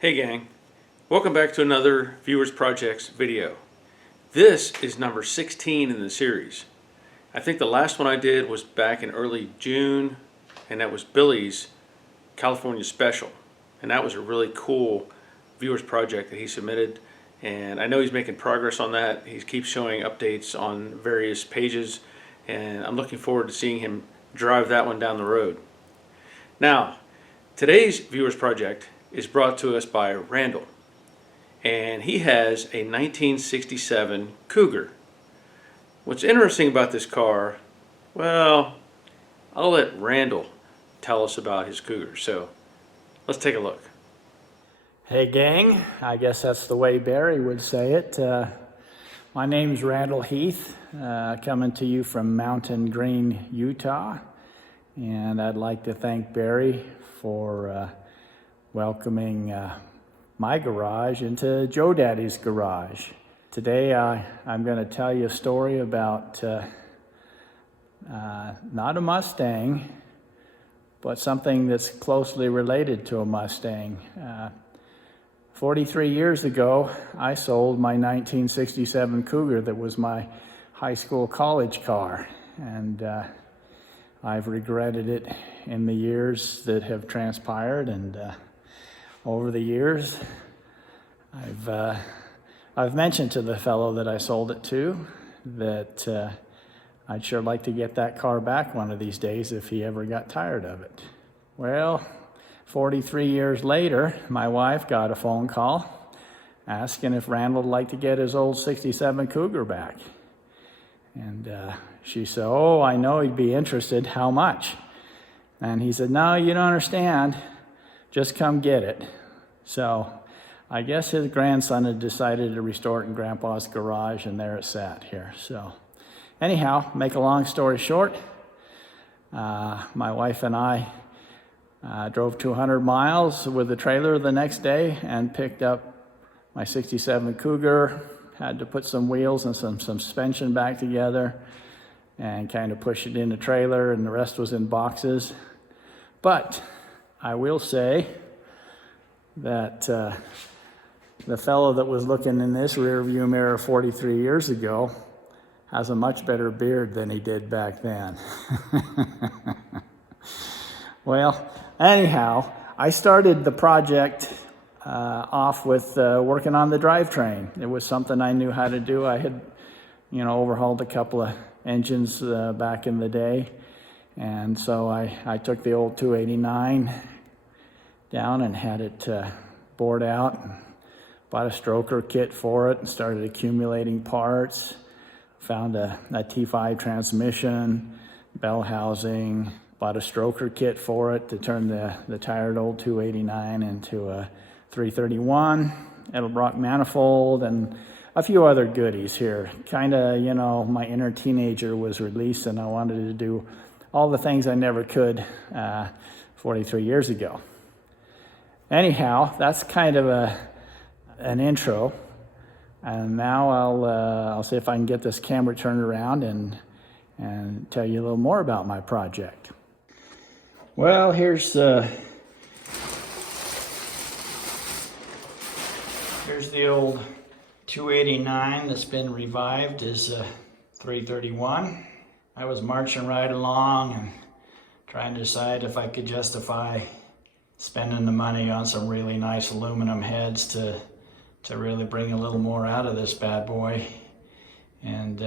Hey gang, welcome back to another Viewers Projects video. This is number 16 in the series. I think the last one I did was back in early June, and that was Billy's California Special. And that was a really cool Viewers Project that he submitted, and I know he's making progress on that. He keeps showing updates on various pages, and I'm looking forward to seeing him drive that one down the road. Now, today's Viewers Project is brought to us by Randell, and he has a 1967 Cougar. What's interesting about this car, well, I'll let Randell tell us about his Cougar, so let's take a look. Hey gang, I guess that's the way Barry would say it. My name's Randell Heath, coming to you from Mountain Green, Utah, and I'd like to thank Barry for welcoming my garage into Joe Daddy's garage. Today I'm going to tell you a story about not a Mustang, but something that's closely related to a Mustang. 43 years ago, I sold my 1967 Cougar that was my high school college car, and I've regretted it in the years that have transpired, and over the years, I've mentioned to the fellow that I sold it to that I'd sure like to get that car back one of these days if he ever got tired of it. Well, 43 years later, my wife got a phone call asking if Randall would like to get his old 67 Cougar back. And she said, "Oh, I know he'd be interested. How much?" And he said, "No, you don't understand. Just come get it." So I guess his grandson had decided to restore it in Grandpa's garage, and there it sat here. So anyhow, make a long story short, my wife and I drove 200 miles with the trailer the next day and picked up my 67 Cougar, had to put some wheels and some suspension back together and kind of push it in the trailer, and the rest was in boxes. But I will say that the fellow that was looking in this rear view mirror 43 years ago has a much better beard than he did back then. Well, anyhow, I started the project off with working on the drivetrain. It was something I knew how to do. I had, overhauled a couple of engines back in the day. And so I took the old 289 down and had it bored out, and bought a stroker kit for it and started accumulating parts. Found a T5 transmission, bell housing, bought a stroker kit for it to turn the tired old 289 into a 331, Edelbrock manifold, and a few other goodies here. Kind of, my inner teenager was released, and I wanted to do all the things I never could 43 years ago. Anyhow, that's kind of an intro, and now I'll see if I can get this camera turned around and tell you a little more about my project. Well, here's the old 289 that's been revived as a 331. I was marching right along and trying to decide if I could justify spending the money on some really nice aluminum heads to really bring a little more out of this bad boy. And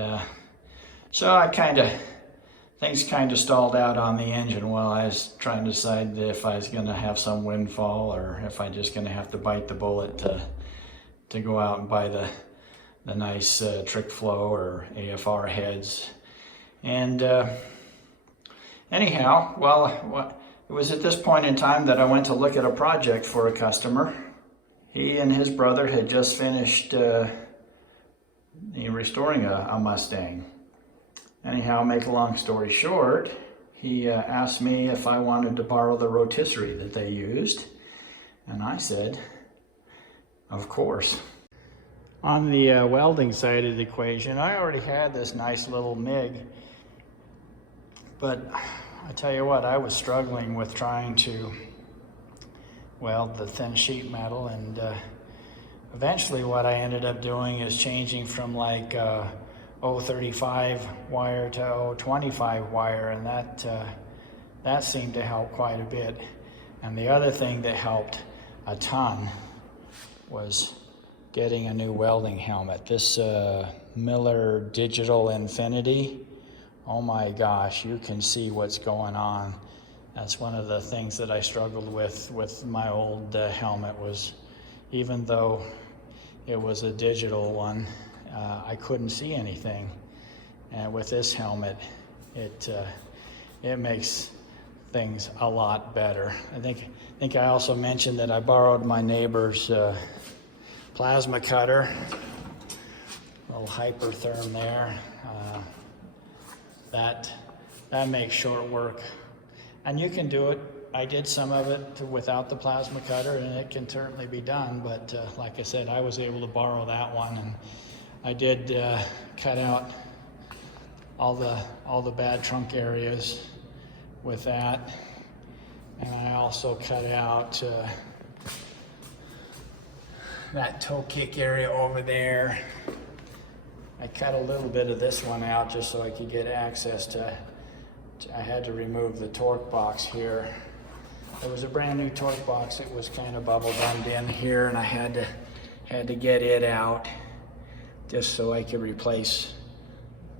so things kind of stalled out on the engine while I was trying to decide if I was going to have some windfall or if I'm just going to have to bite the bullet to go out and buy the nice trick flow or AFR heads. And anyhow, well, it was at this point in time that I went to look at a project for a customer. He and his brother had just finished restoring a Mustang. Anyhow, make a long story short, he asked me if I wanted to borrow the rotisserie that they used, and I said, of course. On the welding side of the equation, I already had this nice little MIG, but I tell you what, I was struggling with trying to weld the thin sheet metal, and eventually what I ended up doing is changing from like 035 wire to 025 wire, and that seemed to help quite a bit. And the other thing that helped a ton was getting a new welding helmet. This Miller Digital Infinity, oh my gosh, you can see what's going on. That's one of the things that I struggled with my old helmet, was even though it was a digital one, I couldn't see anything. And with this helmet, it makes things a lot better. I think I also mentioned that I borrowed my neighbor's plasma cutter, little hypertherm there. That makes short work, and you can do it. I did some of it without the plasma cutter, and it can certainly be done, but like I said, I was able to borrow that one, and I did cut out all the bad trunk areas with that, and I also cut out that toe kick area over there. I cut a little bit of this one out just so I could get access to I had to remove the torque box here. It was a brand new torque box. It was kind of bubble gummed in here, and I had to get it out just so I could replace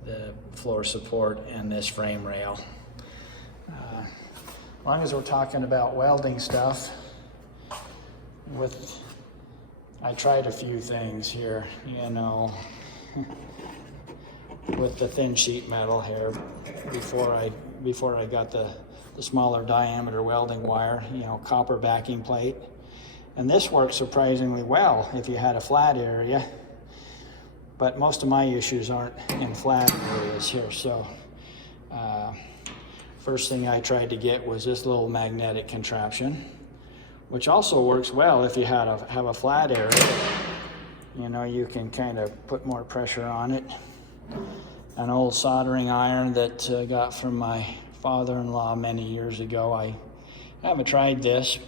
the floor support and this frame rail. As long as we're talking about welding stuff, I tried a few things here, you know, with the thin sheet metal here before I got the smaller diameter welding wire, you know, copper backing plate. And this works surprisingly well if you had a flat area, but most of my issues aren't in flat areas here. So first thing I tried to get was this little magnetic contraption, which also works well if you have a flat area. You know, you can kind of put more pressure on it. An old soldering iron that I got from my father-in-law many years ago. I haven't tried this,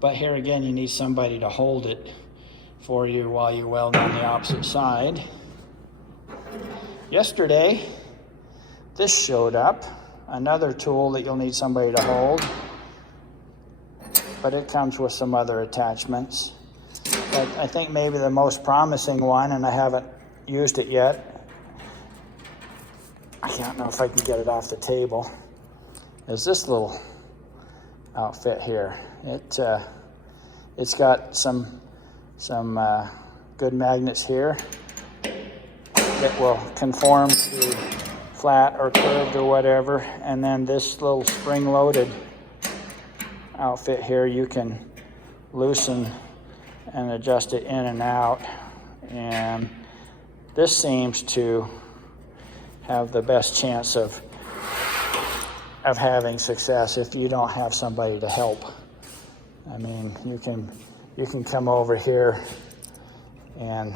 but here again, you need somebody to hold it for you while you weld on the opposite side. Yesterday, this showed up, another tool that you'll need somebody to hold, but it comes with some other attachments. But I think maybe the most promising one, and I haven't used it yet, I don't know if I can get it off the table, is this little outfit here. It's got some good magnets here that will conform to flat or curved or whatever, and then this little spring-loaded outfit here, you can loosen and adjust it in and out, and this seems to have the best chance of having success if you don't have somebody to help. I mean, you can come over here and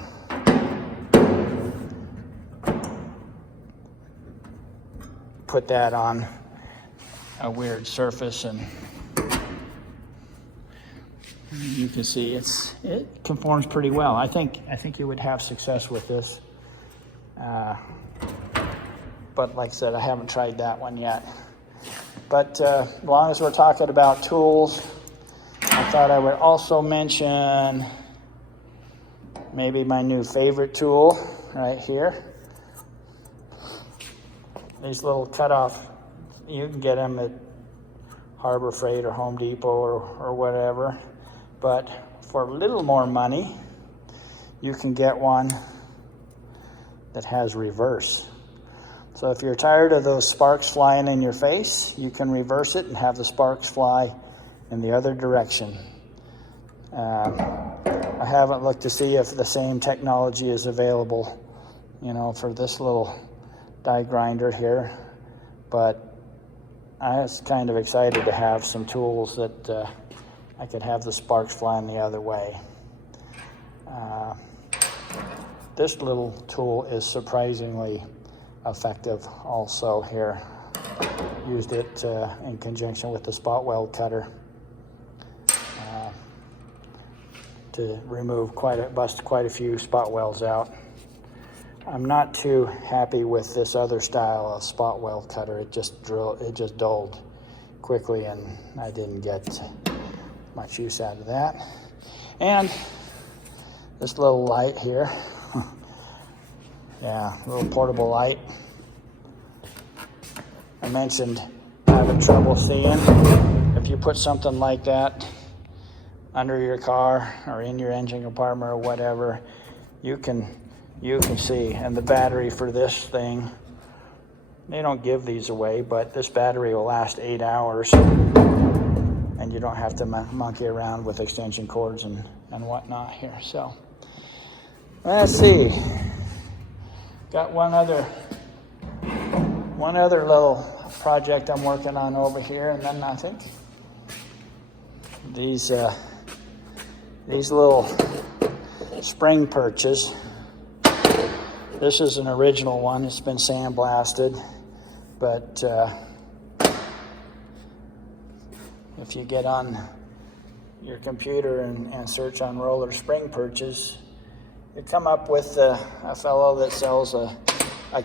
put that on a weird surface, and you can see it conforms pretty well. I think you would have success with this. But like I said, I haven't tried that one yet. But as long as we're talking about tools, I thought I would also mention maybe my new favorite tool right here. These little cutoff, you can get them at Harbor Freight or Home Depot or whatever. But for a little more money, you can get one that has reverse. So if you're tired of those sparks flying in your face, you can reverse it and have the sparks fly in the other direction. I haven't looked to see if the same technology is available, you know, for this little die grinder here, but I was kind of excited to have some tools that I could have the sparks flying the other way. this little tool is surprisingly effective also here. Used it in conjunction with the spot weld cutter to remove bust quite a few spot welds out. I'm not too happy with this other style of spot weld cutter. It just dulled quickly, and I didn't get much use out of that. And this little light here, yeah, a little portable light. I mentioned having trouble seeing. If you put something like that under your car or in your engine compartment or whatever, you can see. And the battery for this thing, they don't give these away, but this battery will last 8 hours, and you don't have to monkey around with extension cords and whatnot here. So let's see, got one other little project I'm working on over here, and then I think these little spring perches. This is an original one. It's been sandblasted, but if you get on your computer and search on roller spring perches, you come up with a fellow that sells a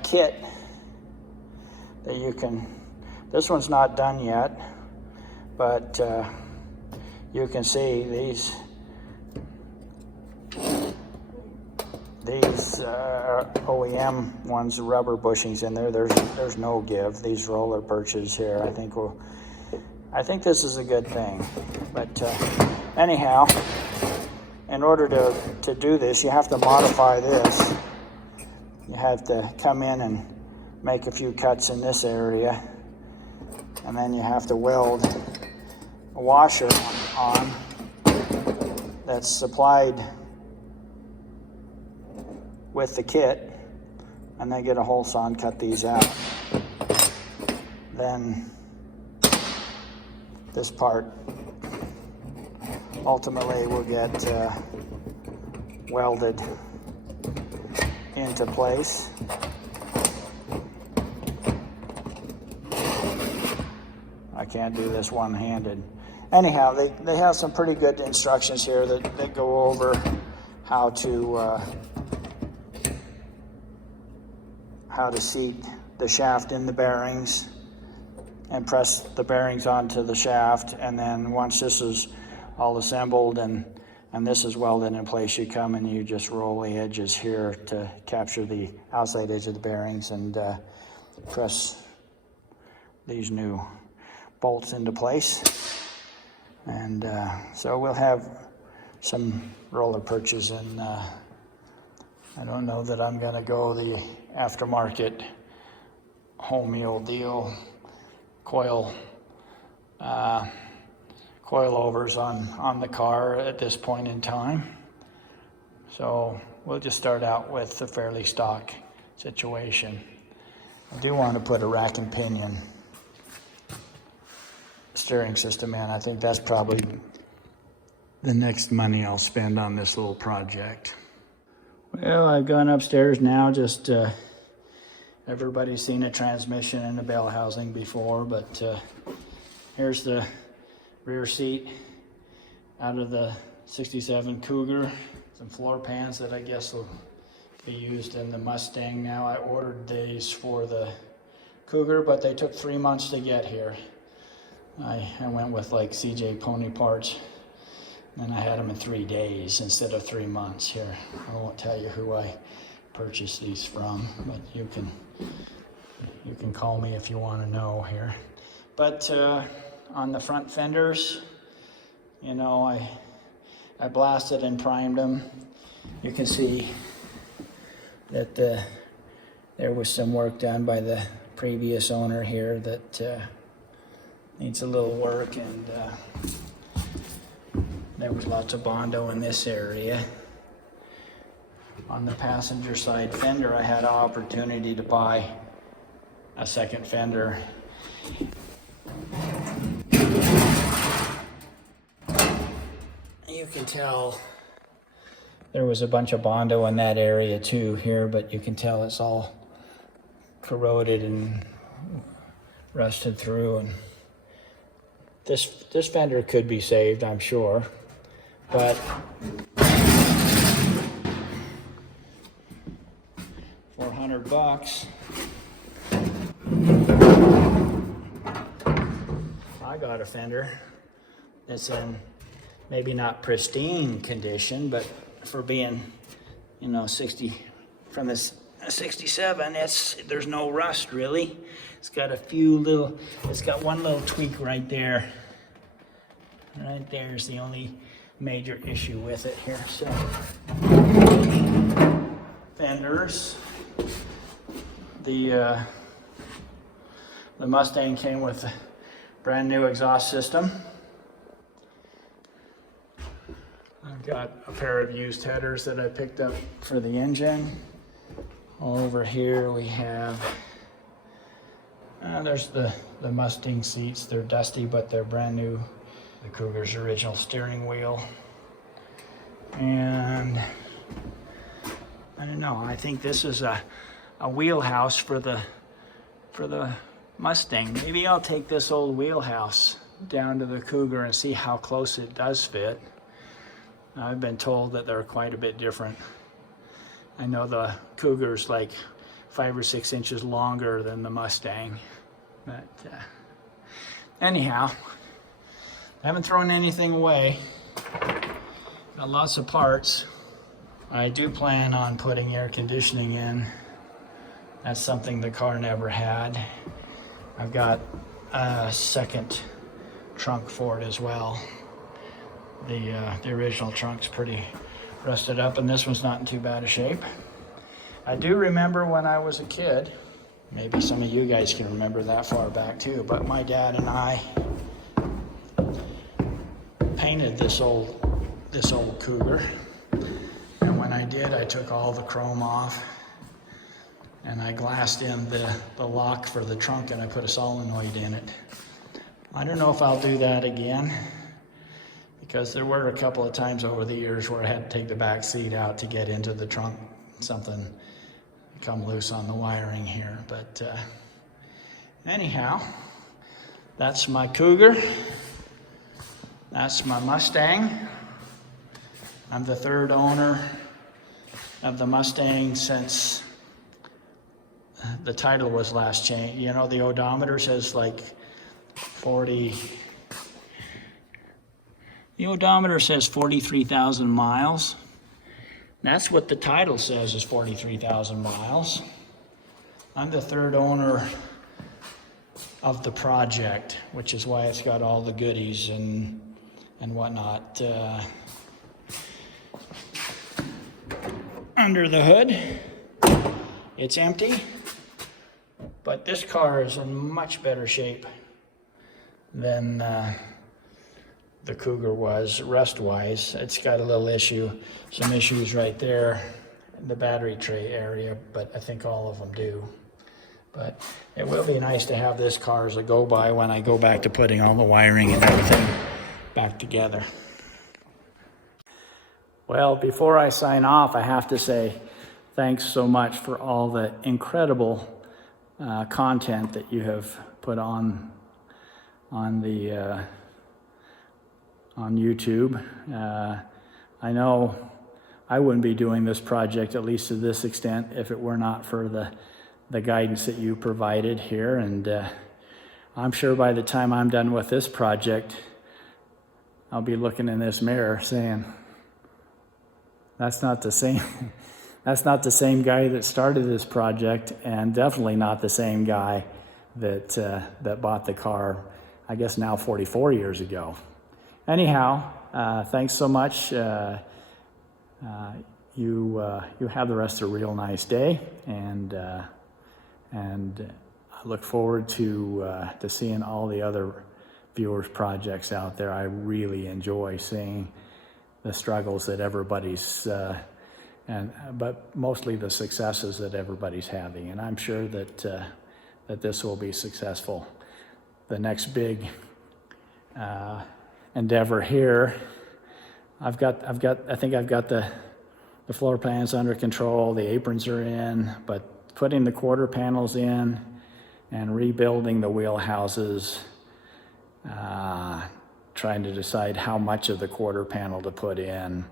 kit that you can. This one's not done yet, but you can see these OEM ones, rubber bushings in there. There's no give. These roller perches here, I think this is a good thing. But anyhow, in order to do this, you have to modify this. You have to come in and make a few cuts in this area, and then you have to weld a washer on that's supplied with the kit, and then get a hole saw and cut these out. Then this part ultimately will get welded into place. I can't do this one-handed. Anyhow, they have some pretty good instructions here that go over how to seat the shaft in the bearings and press the bearings onto the shaft. And then once this is all assembled and this is welded in place, you come and you just roll the edges here to capture the outside edge of the bearings and press these new bolts into place. And so we'll have some roller perches, and I don't know that I'm going to go the aftermarket home meal deal coilovers on the car at this point in time. So we'll just start out with a fairly stock situation. I do want to put a rack and pinion steering system in. I think that's probably the next money I'll spend on this little project. Well, I've gone upstairs now. Just everybody's seen a transmission and a bell housing before, but here's the rear seat out of the 67 Cougar. Some floor pans that I guess will be used in the Mustang now. I ordered these for the Cougar, but they took 3 months to get here. I went with like CJ Pony parts, and I had them in 3 days instead of 3 months here. I won't tell you who I purchased these from, but you can call me if you want to know here. But on the front fenders, you know, I blasted and primed them. You can see that there was some work done by the previous owner here that needs a little work, and there was lots of Bondo in this area. On the passenger side fender, I had an opportunity to buy a second fender. You can tell There was a bunch of Bondo in that area too here, but you can tell it's all corroded and rusted through. And this fender could be saved, I'm sure, but $400. I got a fender that's in maybe not pristine condition, but for being, 60 from this 67, there's no rust really. It's got it's got one little tweak right there. Right there's the only major issue with it here. So fenders. The Mustang came with a brand new exhaust system. I've got a pair of used headers that I picked up for the engine. Over here we have, there's the Mustang seats. They're dusty, but they're brand new. The Cougar's original steering wheel. And I don't know, I think this is a wheelhouse for the Mustang. Maybe I'll take this old wheelhouse down to the Cougar and see how close it does fit. I've been told that they're quite a bit different. I know the Cougar's like 5 or 6 inches longer than the Mustang. But anyhow, I haven't thrown anything away. Got lots of parts. I do plan on putting air conditioning in. That's something the car never had. I've got a second trunk for it as well. The original trunk's pretty rusted up, and this one's not in too bad a shape. I do remember when I was a kid, maybe some of you guys can remember that far back too, but my dad and I painted this old Cougar. And when I did, I took all the chrome off and I glassed in the lock for the trunk, and I put a solenoid in it. I don't know if I'll do that again, because there were a couple of times over the years where I had to take the back seat out to get into the trunk. Something come loose on the wiring here. But anyhow, that's my Cougar. That's my Mustang. I'm the third owner of the Mustang since the title was last changed. The odometer says like 40. The odometer says 43,000 miles. That's what the title says, is 43,000 miles. I'm the third owner of the project, which is why it's got all the goodies and whatnot. Under the hood, it's empty, but this car is in much better shape than the Cougar was, rust-wise. It's got a little some issues right there in the battery tray area, but I think all of them do. But it will be nice to have this car as a go-by when I go back to putting all the wiring and everything back together. Well, before I sign off, I have to say thanks so much for all the incredible content that you have put on YouTube. I know I wouldn't be doing this project, at least to this extent, if it were not for the guidance that you provided here. And I'm sure by the time I'm done with this project, I'll be looking in this mirror saying, that's not the same. That's not the same guy that started this project, and definitely not the same guy that bought the car, I guess now 44 years ago. Anyhow, thanks so much. You have the rest of a real nice day, and I look forward to seeing all the other viewers' projects out there. I really enjoy seeing the struggles that everybody's, but mostly the successes that everybody's having, and I'm sure that this will be successful. The next big endeavor here, I think I've got the The floor plan's under control, the aprons are in, but putting the quarter panels in and rebuilding the wheel houses, trying to decide how much of the quarter panel to put in.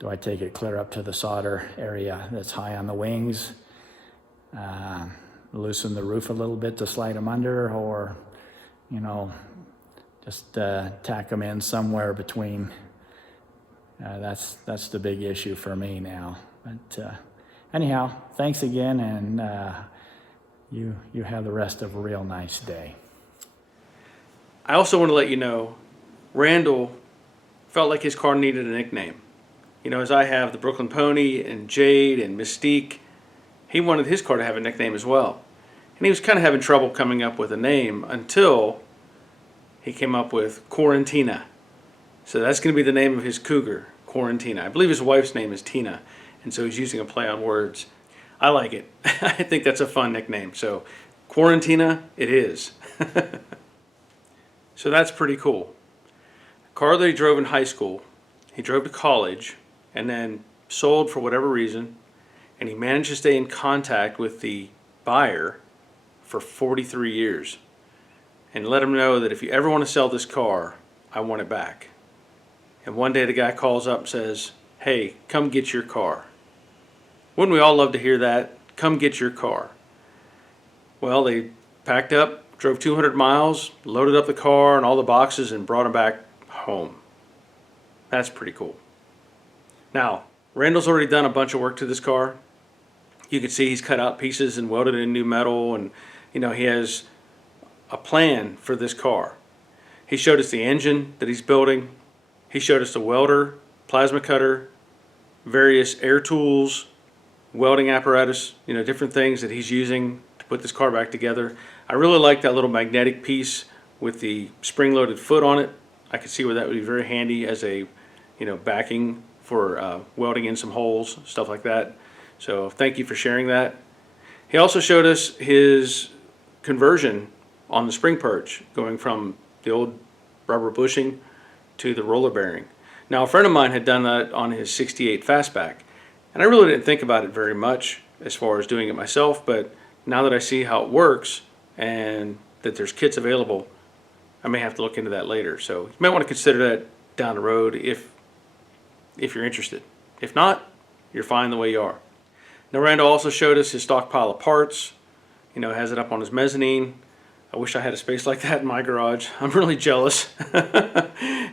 Do I take it clear up to the solder area that's high on the wings? Loosen the roof a little bit to slide them under, or, you know, just tack them in somewhere between. That's the big issue for me now. But anyhow, thanks again, and you have the rest of a real nice day. I also want to let you know, Randell felt like his car needed a nickname. You know, as I have the Brooklyn Pony and Jade and Mystique, he wanted his car to have a nickname as well. And he was kind of having trouble coming up with a name until he came up with Quarantina. So that's going to be the name of his Cougar, Quarantina. I believe his wife's name is Tina, and so he's using a play on words. I like it. I think that's a fun nickname. So Quarantina it is. So that's pretty cool. A car that he drove in high school, he drove to college, and then sold for whatever reason, and he managed to stay in contact with the buyer for 43 years and let him know that if you ever want to sell this car, I want it back. And one day the guy calls up and says, hey, come get your car. Wouldn't we all love to hear that? Come get your car. Well, they packed up, drove 200 miles, loaded up the car and all the boxes, and brought him back home. That's pretty cool. Now, Randell's already done a bunch of work to this car. You can see he's cut out pieces and welded in new metal, and you know, he has a plan for this car. He showed us the engine that he's building. He showed us the welder, plasma cutter, various air tools, welding apparatus, you know, different things that he's using to put this car back together. I really like that little magnetic piece with the spring-loaded foot on it. I could see where that would be very handy as a, you know, backing for welding in some holes, stuff like that. So thank you for sharing that. He also showed us his conversion on the spring perch, going from the old rubber bushing to the roller bearing. Now, a friend of mine had done that on his 68 Fastback, and I really didn't think about it very much as far as doing it myself, but now that I see how it works and that there's kits available, I may have to look into that later. So you might want to consider that down the road if you're interested. If not, you're fine the way you are. Now, Randell also showed us his stockpile of parts. You know, has it up on his mezzanine. I wish I had a space like that in my garage. I'm really jealous.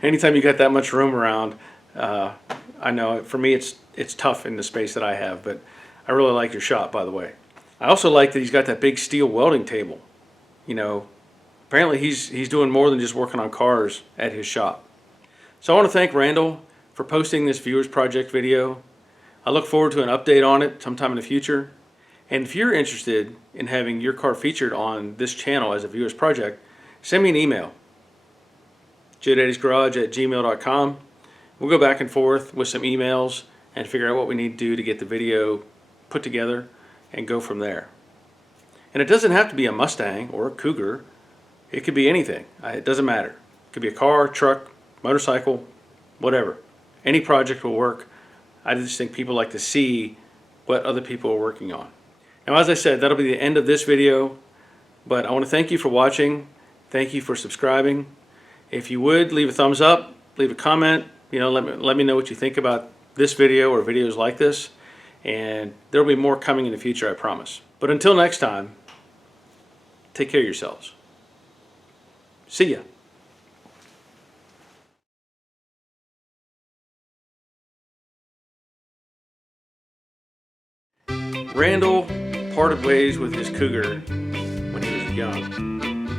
Anytime you got that much room around, I know for me it's tough in the space that I have, but I really like your shop, by the way. I also like that he's got that big steel welding table. You know, apparently he's doing more than just working on cars at his shop. So I want to thank Randell for posting this Viewers Project video. I look forward to an update on it sometime in the future. And if you're interested in having your car featured on this channel as a Viewers Project, send me an email, joedaddysgarage@gmail.com. We'll go back and forth with some emails and figure out what we need to do to get the video put together and go from there. And it doesn't have to be a Mustang or a Cougar. It could be anything. It doesn't matter. It could be a car, truck, motorcycle, whatever. Any project will work. I just think people like to see what other people are working on. Now, as I said, that'll be the end of this video, but I want to thank you for watching. Thank you for subscribing. If you would, leave a thumbs up, leave a comment, you know, let me know what you think about this video or videos like this, and there'll be more coming in the future, I promise. But until next time, take care of yourselves. See ya. Randell parted ways with his Cougar when he was young,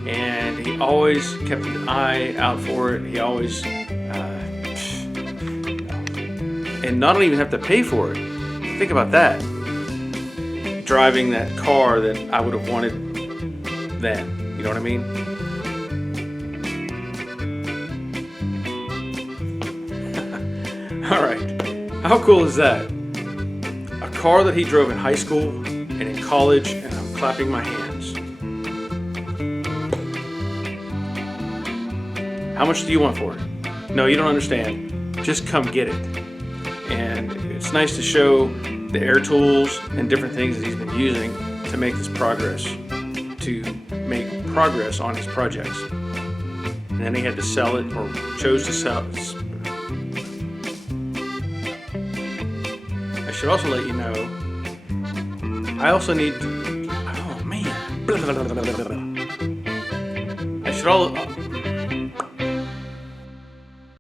and he always kept an eye out for it. He always, and not even have to pay for it. Think about that. Driving that car that I would have wanted then. You know what I mean? All right. How cool is that? A car that he drove in high school and in college, and I'm clapping my hands. How much do you want for it? No, you don't understand. Just come get it. And it's it's nice to show the air tools and different things that he's been using to make this progress, on his projects. And then he had to sell it, or chose to sell it. I should also let you know, I also need, oh man.